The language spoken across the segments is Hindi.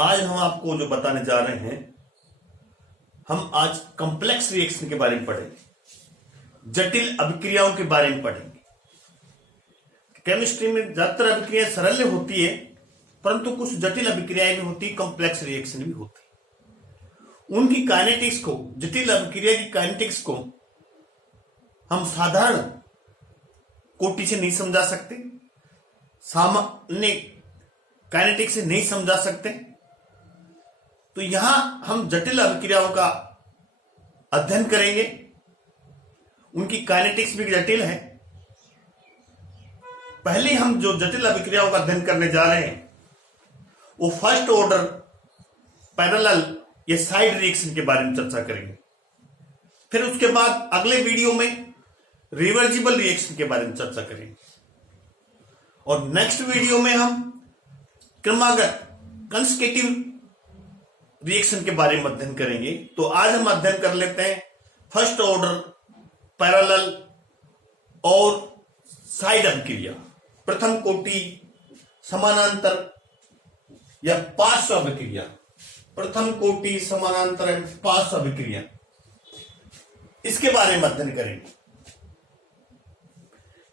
आज हम आपको जो बताने जा रहे हैं, हम आज कॉम्प्लेक्स रिएक्शन के बारे में पढ़ेंगे, जटिल अभिक्रियाओं के बारे में पढ़ेंगे। केमिस्ट्री में ज्यादातर अभिक्रियाएं सरल होती है, परंतु कुछ जटिल अभिक्रियाएं भी होती है, कॉम्प्लेक्स रिएक्शन भी होती है। उनकी काइनेटिक्स को, जटिल अभिक्रिया की काइनेटिक्स को हम साधारण कोटि से नहीं समझा सकते, सामान्य काइनेटिक्स से नहीं समझा सकते। तो यहां हम जटिल अभिक्रियाओं का अध्ययन करेंगे। उनकी काइनेटिक्स भी जटिल है। पहले हम जो जटिल अभिक्रियाओं का अध्ययन करने जा रहे हैं वो फर्स्ट ऑर्डर पैरेलल या साइड रिएक्शन के बारे में चर्चा करेंगे। फिर उसके बाद अगले वीडियो में रिवर्सिबल रिएक्शन के बारे में चर्चा करेंगे और नेक्स्ट वीडियो में हम क्रमागत कंसेक्यूटिव रिएक्शन के बारे में अध्ययन करेंगे। तो आज हम अध्ययन कर लेते हैं फर्स्ट ऑर्डर पैरेलल और साइड अभिक्रिया, प्रथम कोटि, समानांतर या पार्श्व अभिक्रिया, प्रथम कोटि, समानांतर एवं पार्श्व अभिक्रिया, इसके बारे में अध्ययन करेंगे।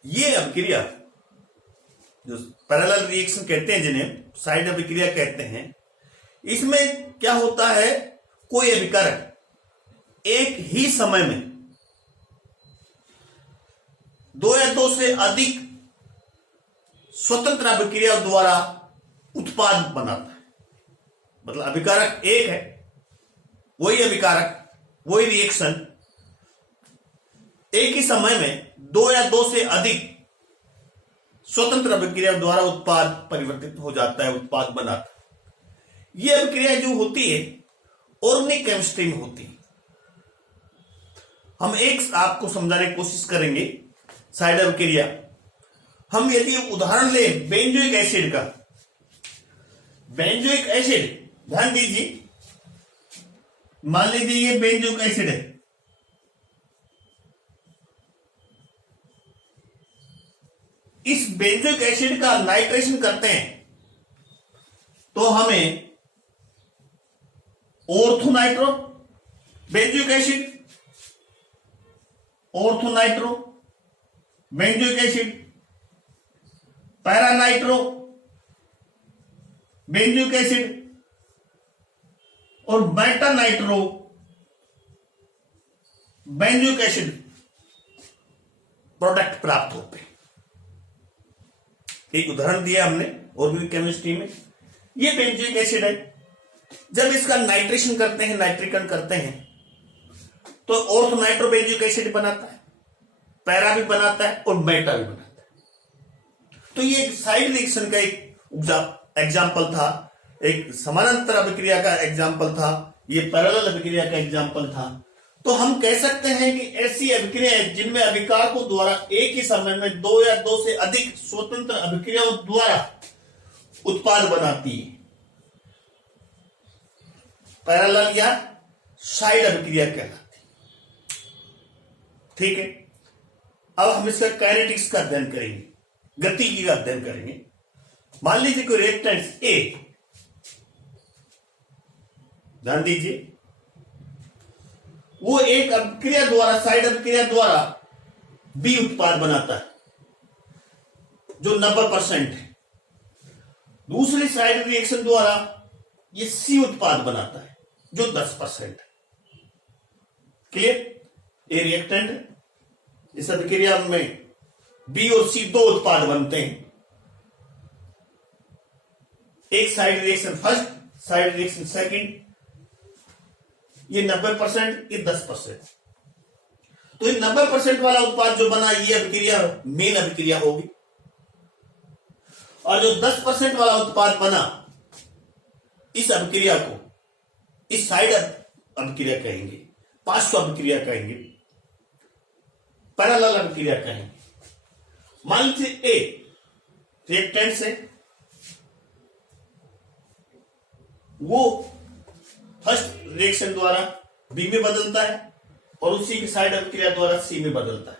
ये अभिक्रिया जो पैरेलल रिएक्शन कहते हैं, जिन्हें साइड अभिक्रिया कहते हैं, इसमें क्या होता है, कोई अभिकारक एक ही समय में दो या दो से अधिक स्वतंत्र अभिक्रिया द्वारा उत्पाद बनाता है। मतलब अभिकारक एक है, वही अभिकारक, वही रिएक्शन एक ही समय में दो या दो से अधिक स्वतंत्र अभिक्रिया द्वारा उत्पाद परिवर्तित हो जाता है, उत्पाद बनाता है। यह अभिक्रिया जो होती है ऑर्गेनिक केमिस्ट्री में होती है। हम एक आपको समझाने की कोशिश करेंगे साइड अभिक्रिया। हम यदि उदाहरण ले बेंजोइक एसिड का, बेंजोइक एसिड, ध्यान दीजिए, मान लीजिए ये बेंजोइक एसिड है। इस बेंजोइक एसिड का नाइट्रेशन करते हैं तो हमें orthonitro benzoic acid, orthonitro benzoic acid, paranitro benzoic acid और मेटानाइट्रो बेंजोइक एसिड प्रोडक्ट प्राप्त होते हैं। एक उदाहरण दिया हमने ऑर्गेनिक केमिस्ट्री में। ये बेंजोइक एसिड है। जब इसका नाइट्रेशन करते हैं, नाइट्रीकरण करते हैं, तो ऑर्थोनाइट्रो बेंजोइक एसिड बनाता है, पैरा भी बनाता है और मेटा भी बनाता है। तो ये एक साइड रिएक्शन का एक एग्जाम्पल था, एक समानांतर अभिक्रिया का एग्जाम्पल था, ये पैरेलल अभिक्रिया का एग्जाम्पल था। तो हम कह सकते हैं कि ऐसी अभिक्रियाएं जिनमें अभिकारकों द्वारा एक ही समय में दो या दो से अधिक स्वतंत्र अभिक्रियाओं द्वारा उत्पाद बनाती है, पैरेलल या साइड अभिक्रिया कहलाती है। ठीक है, अब हम इसका काइनेटिक्स का अध्ययन करेंगे, गतिकी का अध्ययन करेंगे। मान लीजिए कोई रिएक्टेंट ए, ध्यान दीजिए, वो एक अभिक्रिया द्वारा, साइड अभिक्रिया द्वारा बी उत्पाद बनाता है जो 90% है। दूसरी साइड रिएक्शन द्वारा ये सी उत्पाद बनाता है जो 10% है। क्लियर? ये रिएक्टेंट है, इस अभिक्रिया में बी और सी दो उत्पाद बनते हैं। एक side reaction first, side reaction second, ये 90%, ये 10%। तो ये 90% वाला उत्पाद जो बना, ये अभिक्रिया मेन अभिक्रिया होगी, और जो 10% वाला उत्पाद बना, इस अभिक्रिया को इस साइड अभिक्रिया कहेंगे, पार्श्व अभिक्रिया कहेंगे, पैरेलल अभिक्रिया कहेंगे। मान लीजिए ए रिएक्टेंट से वो फर्स्ट रिएक्शन द्वारा बी में बदलता है और उसी की साइड अभिक्रिया द्वारा सी में बदलता है।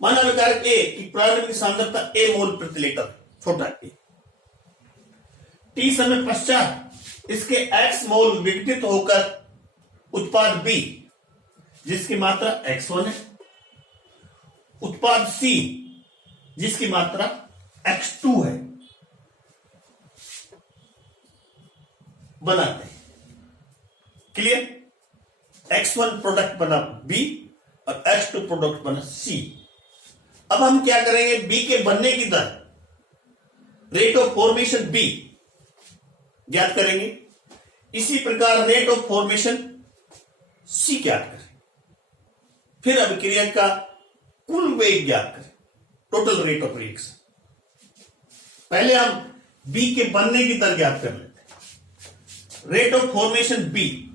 माना विकारक ए की प्रारंभिक सांद्रता ए मोल प्रति लीटर, छोटा ए। टी समय पश्चात इसके एक्स मोल विघटित होकर उत्पाद बी जिसकी मात्रा x1 है, उत्पाद सी जिसकी मात्रा x2 है, बनाते हैं। क्लियर? x1 प्रोडक्ट बना बी और x2 प्रोडक्ट बना सी। अब हम क्या करेंगे, बी के बनने की दर, रेट ऑफ फॉर्मेशन बी ज्ञात करेंगे। इसी प्रकार रेट ऑफ फॉर्मेशन सी ज्ञात करें। फिर अभिक्रिया का कुल वेग ज्ञात करें, टोटल रेट ऑफ रिएक्शन। पहले हम बी के बनने की दर ज्ञात कर लेते हैं। Rate of formation B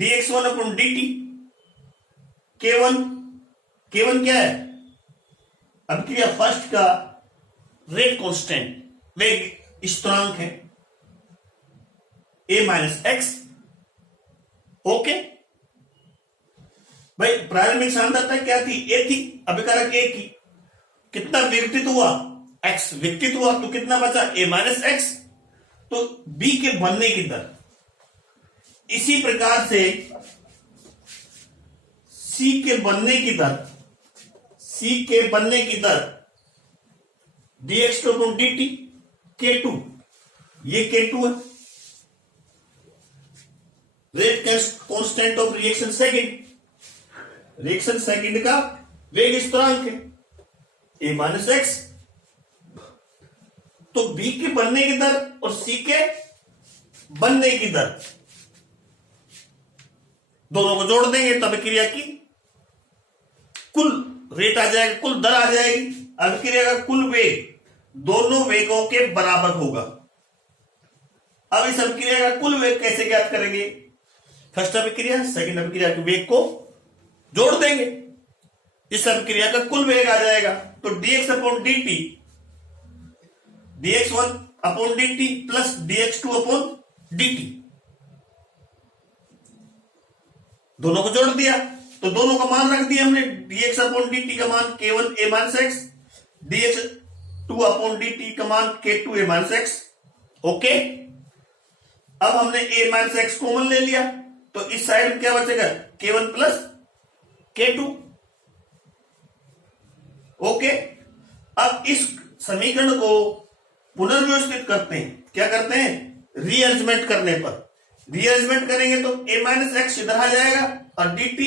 dx1 upon dt, K1 क्या है, अभिक्रिया फर्स्ट का रेट कांस्टेंट, वेग स्थिरांक है a माइनस एक्स। ओके भाई, प्रारंभिक सांद्रता क्या थी, a थी, अभिकारक a की, कितना विघटित हुआ, x विघटित हुआ, तो कितना बचा, a माइनस एक्स। तो b के बनने की दर, इसी प्रकार से c के बनने की दर dx2 अपॉन dt, K2, ये K2 है, rate constant of reaction second, reaction second का वेग स्थिरांक है a माइनस एक्स। तो B के बनने की दर और C के बनने की दर दोनों को जोड़ देंगे तो अभिक्रिया की कुल रेट आ जाएगा, कुल दर आ जाएगी। अभिक्रिया का कुल वेग दोनों वेगों के बराबर होगा। अब इस अभिक्रिया का कुल वेग कैसे ज्ञात करेंगे, फर्स्ट अभिक्रिया सेकंड अभिक्रिया के वेग को जोड़ देंगे, इस अभिक्रिया का कुल वेग आ जाएगा। तो dx upon dt, dx1 upon dt plus dx2 upon dt, दोनों को जोड़ दिया तो दोनों का मान रख दिया हमने। dx अपॉन dt का मान K1 a minus x, dx2 upon dt का मान K2 a minus x. Okay, अब हमने a माइनस एक्स कॉमन ले लिया तो इस साइड में क्या बचेगा, K1 प्लस K2। ओके, अब इस समीकरण को पुनर्व्यवस्थित करते हैं, क्या करते हैं, रीअरेंजमेंट करने पर, रीअरेंजमेंट करेंगे तो a माइनस एक्स इधर आ जाएगा और dt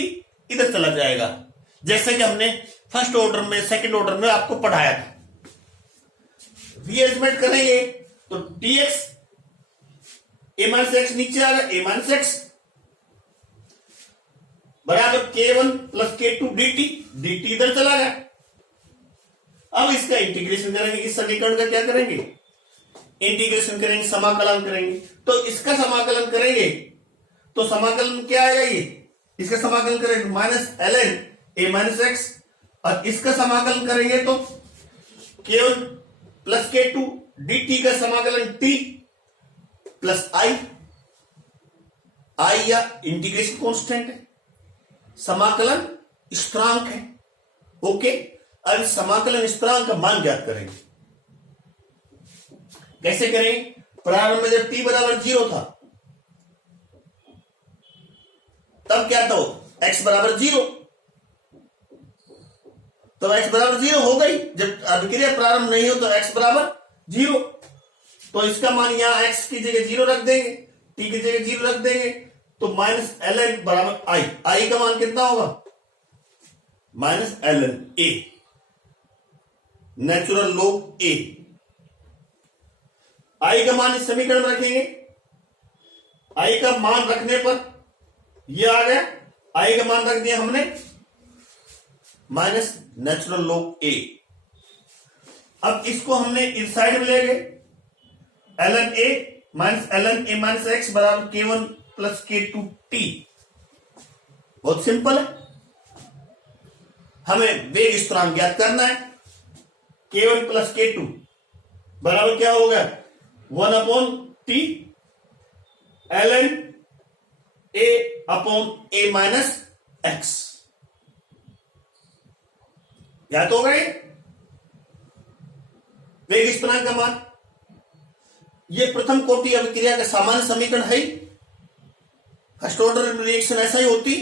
इधर चला जाएगा, जैसे कि हमने फर्स्ट ऑर्डर में सेकंड ऑर्डर में आपको पढ़ाया था। रीअरेंजमेंट करेंगे तो dx a माइनस एक्स नीचे आ गया, a माइनस एक्स बराबर K1 प्लस K2 dt इधर चला गया। अब इसका इंटीग्रेशन करेंगे, इस समीकरण का क्या करेंगे, इंटीग्रेशन करेंगे, समाकलन करेंगे। तो इसका समाकलन करेंगे तो समाकलन क्या आएगा, ये इसका समाकलन करेंगे minus ln a minus x, और इसका समाकलन करेंगे तो K1 प्लस K2 dt का समाकलन t प्लस i या इंटीग्रेशन कांस्टेंट है, समाकलन स्थिरांक है। ओके, अब समाकलन स्थिरांक का मान ज्ञात करेंगे। कैसे करेंगे, प्रारंभ में जब t बराबर 0 था तब क्या था, x बराबर 0, तो x बराबर 0 हो गई। जब अभिक्रिया प्रारंभ नहीं हो तो x बराबर 0, तो इसका मान यहां x की जगह 0 रख देंगे, t की जगह 0 रख देंगे, तो माइनस ln बराबर i का मान कितना होगा, minus ln a, natural log a। i का मान इस समीकरण में रखेंगे, i का मान रखने पर ये आ गया, i का मान रख दिया हमने माइनस नेचुरल लॉग a। अब इसको हमने इस साइड में ले गए, ln a minus ln a minus x बराबर K1 प्लस K2t। बहुत सिंपल है, हमें वेग स्थिरांक ज्ञात करना है। K1 प्लस K2 बराबर क्या हो गया, 1 upon T ln a upon a minus x, ज्ञात हो गए वेग स्थिरांक का मान। ये प्रथम कोटि अभिक्रिया का सामान्य समीकरण है। फर्स्ट ऑर्डर रिएक्शन ऐसा ही होती।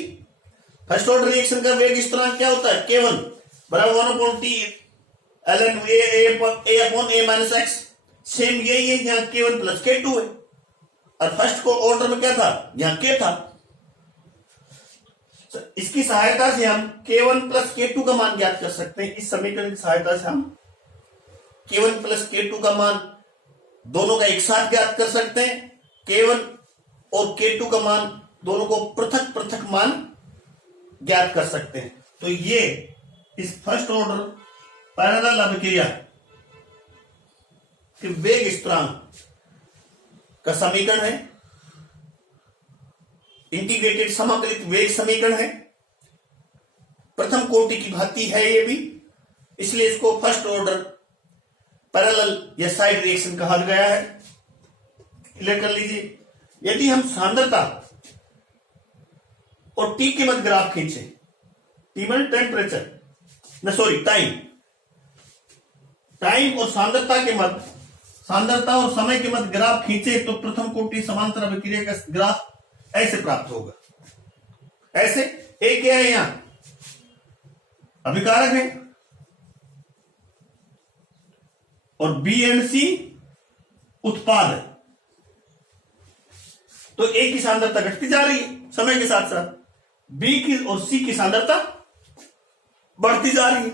फर्स्ट ऑर्डर रिएक्शन का वेग स्थिरांक क्या होता है, K1 बराबर 1/T ln A upon A minus x. Same यही है, यहाँ K1 प्लस K2 है, और फर्स्ट को ऑर्डर में क्या था, यहाँ K था। इसकी सहायता से हम K1 प्लस K2 का मान ज्ञात कर सकते हैं। इस समीकरण की सहायता से हम K1 प्लस K2 का मान दोनों का एक साथ ज्ञात कर सकते हैं। K1 और K2 का मान दोनों को पृथक पृथक मान ज्ञात कर सकते हैं। तो ये इस फर्स्ट ऑर्डर पैरेलल अभिक्रिया के वेग स्थिरांक का समीकरण है, इंटीग्रेटेड समाकलित वेग समीकरण है। प्रथम कोटि की भांति है ये भी, इसलिए इसको फर्स्ट ऑर्डर पैरेलल या साइड रिएक्शन कहा गया है। क्लियर कर लीजिए। यदि हम सांद्रता और T के मध्य ग्राफ खींचे, T मतलब टेम्परेचर न सॉरी टाइम और सांद्रता के मध्य, सांद्रता और समय के मध्य ग्राफ खींचे तो प्रथम कोटि समांतर अभिक्रिया का ग्राफ ऐसे प्राप्त होगा। ऐसे ए क्या है, यहां अभिकारक है और बी एंड सी उत्पाद है। तो ए की सांद्रता घटती जा रही है समय के साथ साथ, बी की और सी की सांद्रता बढ़ती जा रही है।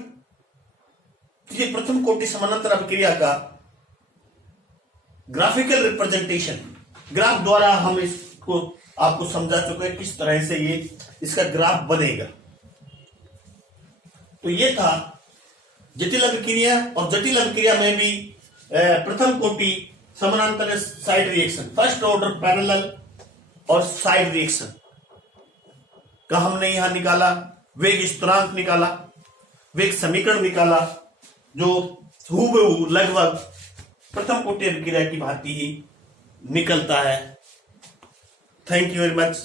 तो ये प्रथम कोटि समानांतर अभिक्रिया का ग्राफिकल रिप्रेजेंटेशन, ग्राफ द्वारा हम इसको आपको समझा चुके हैं किस तरह से ये इसका ग्राफ बनेगा। तो ये था जटिल अभिक्रिया, और जटिल अभिक्रिया में भी प्रथम कोटि समानांतर side reaction, first order parallel और साइड रिएक्शन का हमने यहां निकाला, वेग स्थिरांक निकाला, वेग समीकरण निकाला, जो हूबहू लगभग प्रथम कोटि अभिक्रिया की भांति ही निकलता है। Thank you very much.